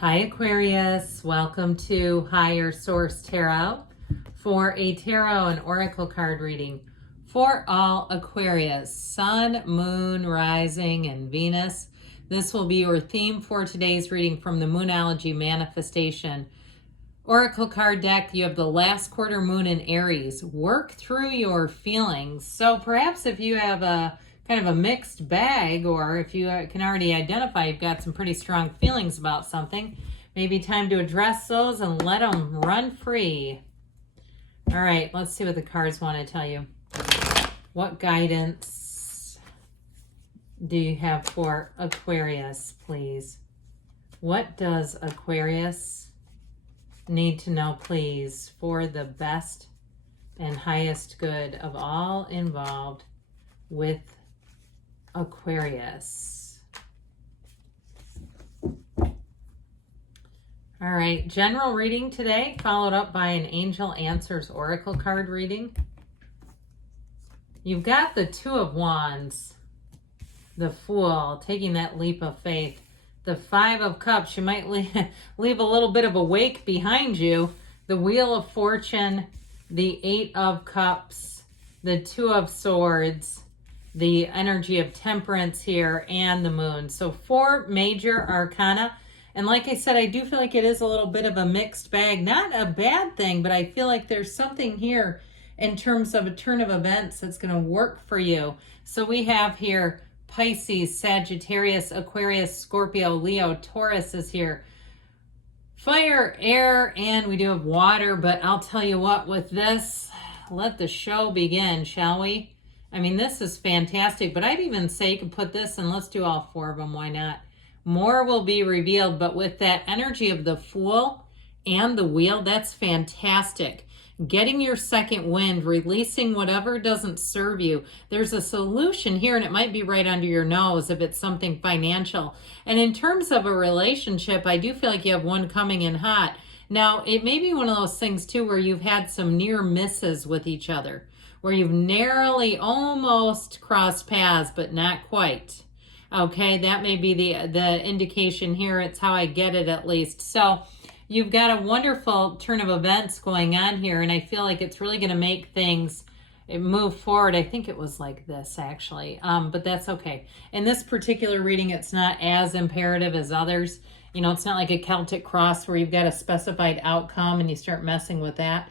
Hi Aquarius, welcome to Higher Source Tarot for a tarot and oracle card reading for all Aquarius, Sun, Moon, Rising, and Venus. This will be your theme for today's reading from the Moonology Manifestation Oracle card deck. You have the last quarter moon in Aries. Work through your feelings. So perhaps if you have a kind of a mixed bag, or if you can already identify you've got some pretty strong feelings about something, maybe time to address those and let them run free. All right, let's see what the cards want to tell you. What guidance do you have for Aquarius, please? What does Aquarius need to know, please, for the best and highest good of all involved with Aquarius? All right, general reading today, followed up by an Angel Answers Oracle card reading. You've got the Two of Wands, the Fool, taking that leap of faith. The Five of Cups, you might leave a little bit of a wake behind you. The Wheel of Fortune, the Eight of Cups, the Two of Swords, the energy of Temperance here, and the Moon. So 4 major arcana. And like I said, I do feel like it is a little bit of a mixed bag. Not a bad thing, but I feel like there's something here in terms of a turn of events that's going to work for you. So we have here Pisces, Sagittarius, Aquarius, Scorpio, Leo, Taurus is here. Fire, air, and we do have water. But I'll tell you what, with this, let the show begin, shall we? I mean, this is fantastic, but I'd even say you can put this and let's do all 4 of them. Why not? More will be revealed, but with that energy of the Fool and the Wheel, that's fantastic. Getting your second wind, releasing whatever doesn't serve you. There's a solution here, and it might be right under your nose if it's something financial. And in terms of a relationship, I do feel like you have one coming in hot. Now, it may be one of those things, too, where you've had some near misses with each other, where you've narrowly almost crossed paths, but not quite. Okay, that may be the indication here. It's how I get it, at least. So you've got a wonderful turn of events going on here, and I feel like it's really going to make things move forward. I think it was like this, actually, but that's okay. In this particular reading, it's not as imperative as others. You know, it's not like a Celtic cross where you've got a specified outcome and you start messing with that.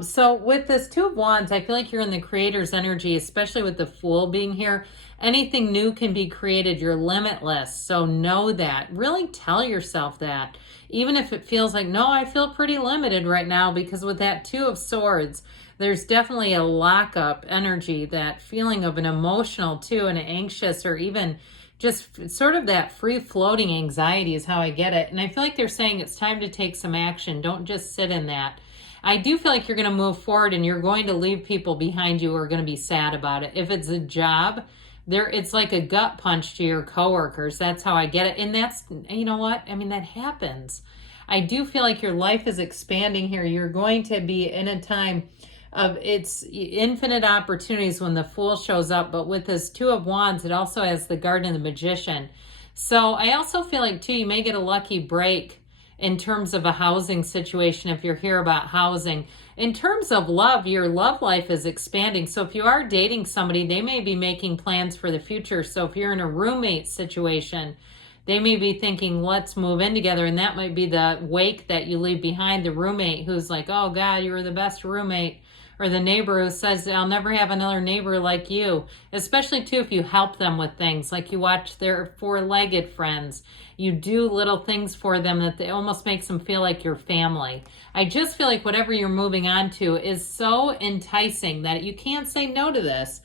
So with this Two of Wands, I feel like you're in the creator's energy, especially with the Fool being here. Anything new can be created. You're limitless. So know that. Really tell yourself that. Even if it feels like, no, I feel pretty limited right now, because with that Two of Swords, there's definitely a lockup energy, that feeling of an emotional too, and an anxious, or even just sort of that free-floating anxiety is how I get it. And I feel like they're saying it's time to take some action. Don't just sit in that. I do feel like you're going to move forward, and you're going to leave people behind you who are going to be sad about it. If it's a job, it's like a gut punch to your coworkers. That's how I get it. And that's, you know what? I mean, that happens. I do feel like your life is expanding here. You're going to be in a time of its infinite opportunities when the Fool shows up. But with this Two of Wands, it also has the Garden of the Magician. So I also feel like, too, you may get a lucky break in terms of a housing situation, if you're here about housing. In terms of love, your love life is expanding. So if you are dating somebody, they may be making plans for the future. So if you're in a roommate situation, they may be thinking, let's move in together. And that might be the wake that you leave behind, the roommate who's like, oh God, you were the best roommate. Or the neighbor who says, I'll never have another neighbor like you. Especially, too, if you help them with things. Like you watch their 4-legged friends. You do little things for them that they almost makes them feel like your family. I just feel like whatever you're moving on to is so enticing that you can't say no to this.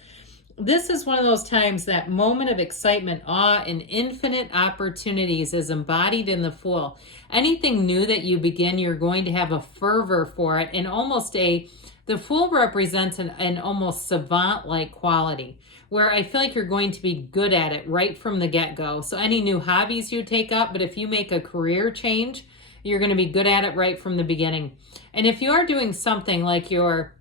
This is one of those times, that moment of excitement, awe, and infinite opportunities is embodied in the Fool. Anything new that you begin, you're going to have a fervor for it, and almost the Fool represents an almost savant-like quality, where I feel like you're going to be good at it right from the get-go. So any new hobbies you take up, but if you make a career change, you're going to be good at it right from the beginning. And if you are doing something like you're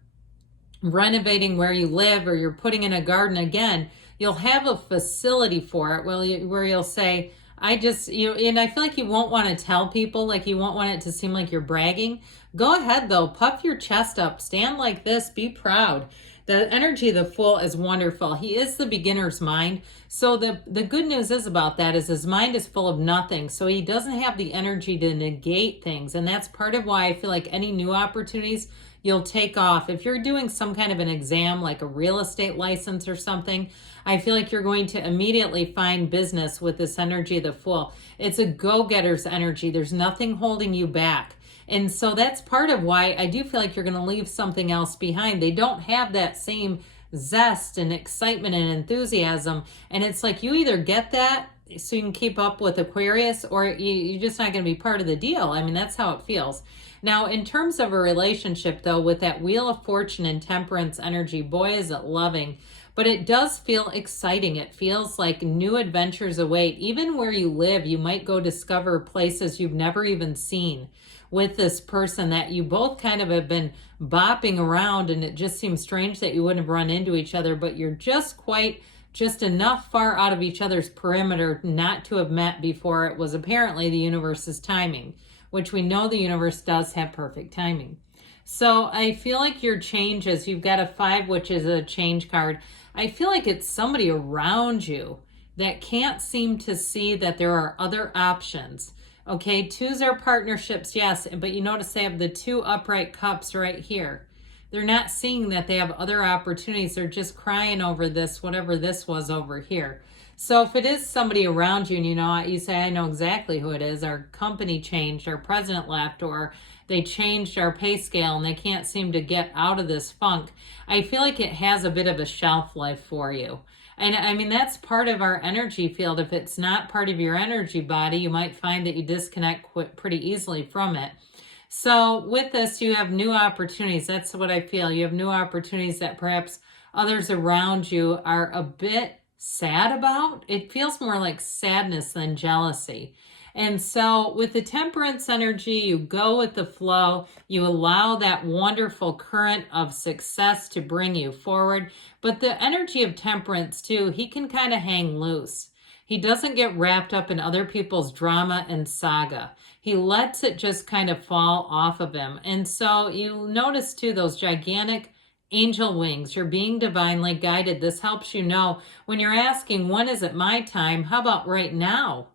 renovating where you live, or you're putting in a garden again, you'll have a facility for it where you'll say, I just, and I feel like you won't want to tell people, like you won't want it to seem like you're bragging. Go ahead though, puff your chest up, stand like this, be proud. The energy of the Fool is wonderful. He is the beginner's mind. So the good news is about that is his mind is full of nothing. So he doesn't have the energy to negate things. And that's part of why I feel like any new opportunities you'll take off. If you're doing some kind of an exam, like a real estate license or something, I feel like you're going to immediately find business with this energy of the Fool. It's a go-getter's energy. There's nothing holding you back. And so that's part of why I do feel like you're going to leave something else behind. They don't have that same zest and excitement and enthusiasm. And it's like you either get that so you can keep up with Aquarius, or you're just not going to be part of the deal. I mean, that's how it feels. Now, in terms of a relationship, though, with that Wheel of Fortune and Temperance energy, boy, is it loving. But it does feel exciting. It feels like new adventures await. Even where you live, you might go discover places you've never even seen with this person that you both kind of have been bopping around, and it just seems strange that you wouldn't have run into each other, but you're just enough far out of each other's perimeter not to have met before it was apparently the universe's timing, which we know the universe does have perfect timing. So I feel like your changes, you've got a 5, which is a change card. I feel like it's somebody around you that can't seem to see that there are other options. Okay, 2s are partnerships, yes, but you notice they have the 2 upright cups right here. They're not seeing that they have other opportunities. They're just crying over this, whatever this was over here. So if it is somebody around you and you say, I know exactly who it is, our company changed, our president left, or they changed our pay scale and they can't seem to get out of this funk, I feel like it has a bit of a shelf life for you. And I mean, that's part of our energy field. If it's not part of your energy body, you might find that you disconnect pretty easily from it. So with this, you have new opportunities. That's what I feel. You have new opportunities that perhaps others around you are a bit sad about. It feels more like sadness than jealousy. And so with the Temperance energy, you go with the flow. You allow that wonderful current of success to bring you forward. But the energy of Temperance too, he can kind of hang loose. He doesn't get wrapped up in other people's drama and saga. He lets it just kind of fall off of him. And so you notice too those gigantic angel wings. You're being divinely guided. This helps you know when you're asking, when is it my time? How about right now?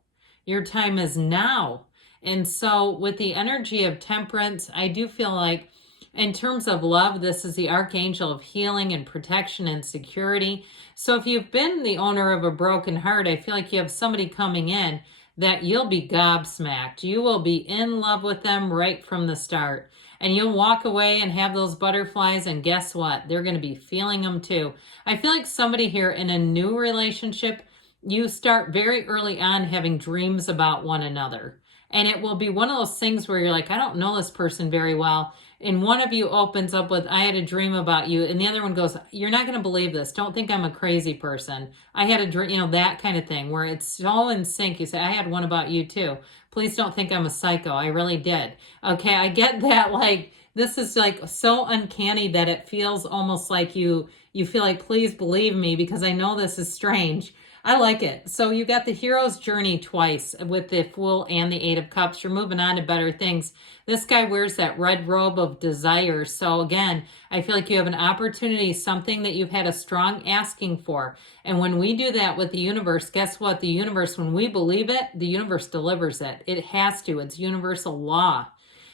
Your time is now. And so with the energy of Temperance, I do feel like in terms of love, this is the archangel of healing and protection and security. So if you've been the owner of a broken heart, I feel like you have somebody coming in that you'll be gobsmacked. You will be in love with them right from the start. And you'll walk away and have those butterflies, and guess what? They're going to be feeling them too. I feel like somebody here in a new relationship, you start very early on having dreams about one another. And it will be one of those things where you're like, I don't know this person very well. And one of you opens up with, I had a dream about you. And the other one goes, you're not going to believe this. Don't think I'm a crazy person. I had a dream, that kind of thing where it's so in sync. You say, I had one about you too. Please don't think I'm a psycho. I really did. Okay, I get that. Like, this is like so uncanny that it feels almost like you feel like, please believe me because I know this is strange. I like it. So you got the hero's journey twice with the Fool and the 8 of Cups. You're moving on to better things. This guy wears that red robe of desire. So again, I feel like you have an opportunity, something that you've had a strong asking for. And when we do that with the universe, guess what? The universe, when we believe it, the universe delivers it. It has to. It's universal law.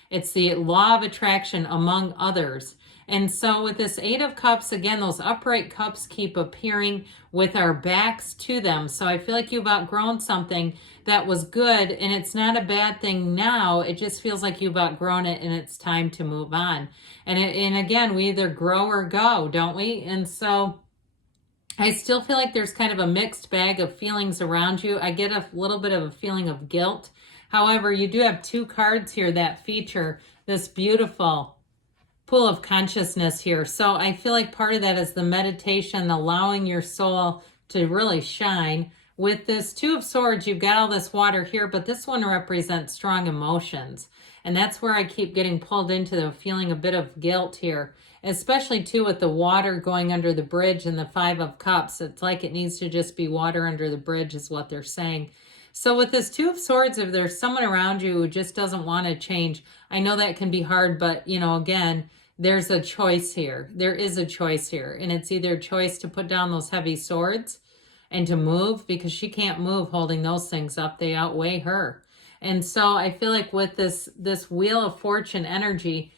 It's the law of attraction among others. And so with this 8 of Cups, again, those upright cups keep appearing with our backs to them. So I feel like you've outgrown something that was good, and it's not a bad thing now. It just feels like you've outgrown it, and it's time to move on. And again, we either grow or go, don't we? And so I still feel like there's kind of a mixed bag of feelings around you. I get a little bit of a feeling of guilt. However, you do have 2 cards here that feature this beautiful pool of consciousness here. So I feel like part of that is the meditation, allowing your soul to really shine. With this 2 of Swords, you've got all this water here, but this one represents strong emotions. And that's where I keep getting pulled into the feeling a bit of guilt here, especially too with the water going under the bridge and the 5 of Cups. It's like it needs to just be water under the bridge is what they're saying. So with this Two of Swords, if there's someone around you who just doesn't want to change, I know that can be hard, but you know, again, there's a choice here. There is a choice here. And it's either a choice to put down those heavy swords and to move, because she can't move holding those things up. They outweigh her. And so I feel like with this Wheel of Fortune energy,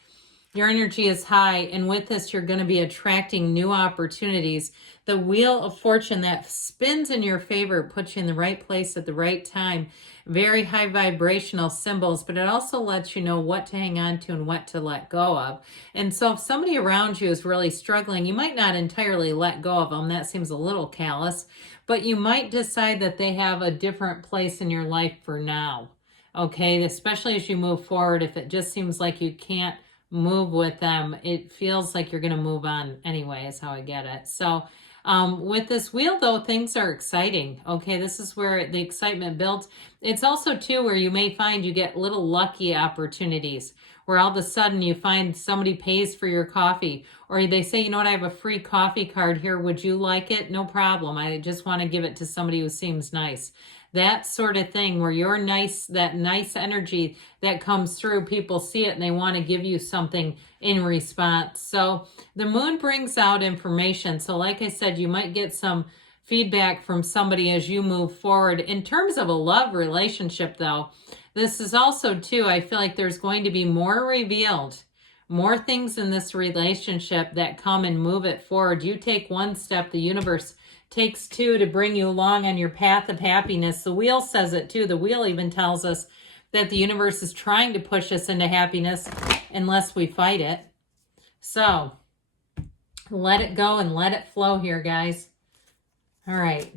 your energy is high, and with this, you're going to be attracting new opportunities. The Wheel of Fortune that spins in your favor puts you in the right place at the right time. Very high vibrational symbols, but it also lets you know what to hang on to and what to let go of. And so if somebody around you is really struggling, you might not entirely let go of them. That seems a little callous, but you might decide that they have a different place in your life for now. Okay, especially as you move forward, if it just seems like you can't move with them, it feels like you're going to move on anyway, is how I get it. So with this wheel, though, things are exciting. Okay, this is where the excitement builds. It's also, too, where you may find you get little lucky opportunities where all of a sudden you find somebody pays for your coffee, or they say, you know what, I have a free coffee card here. Would you like it? No problem. I just want to give it to somebody who seems nice. That sort of thing where you're nice, that nice energy that comes through, people see it and they want to give you something in response. So the moon brings out information. So like I said, you might get some feedback from somebody as you move forward. In terms of a love relationship, though, this is also, too, I feel like there's going to be more revealed, more things in this relationship that come and move it forward. You take one step, the universe takes two to bring you along on your path of happiness. The wheel says it too. The wheel even tells us that the universe is trying to push us into happiness unless we fight it. So let it go and let it flow here, guys. All right.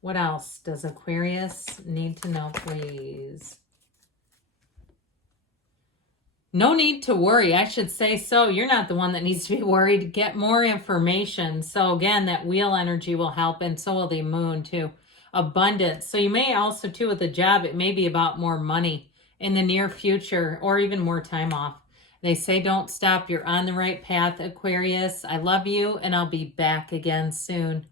What else does Aquarius need to know, please? No need to worry. I should say so. You're not the one that needs to be worried. Get more information. So again, that wheel energy will help, and so will the moon too. Abundance. So you may also too with the job, it may be about more money in the near future or even more time off. They say don't stop. You're on the right path, Aquarius. I love you, and I'll be back again soon.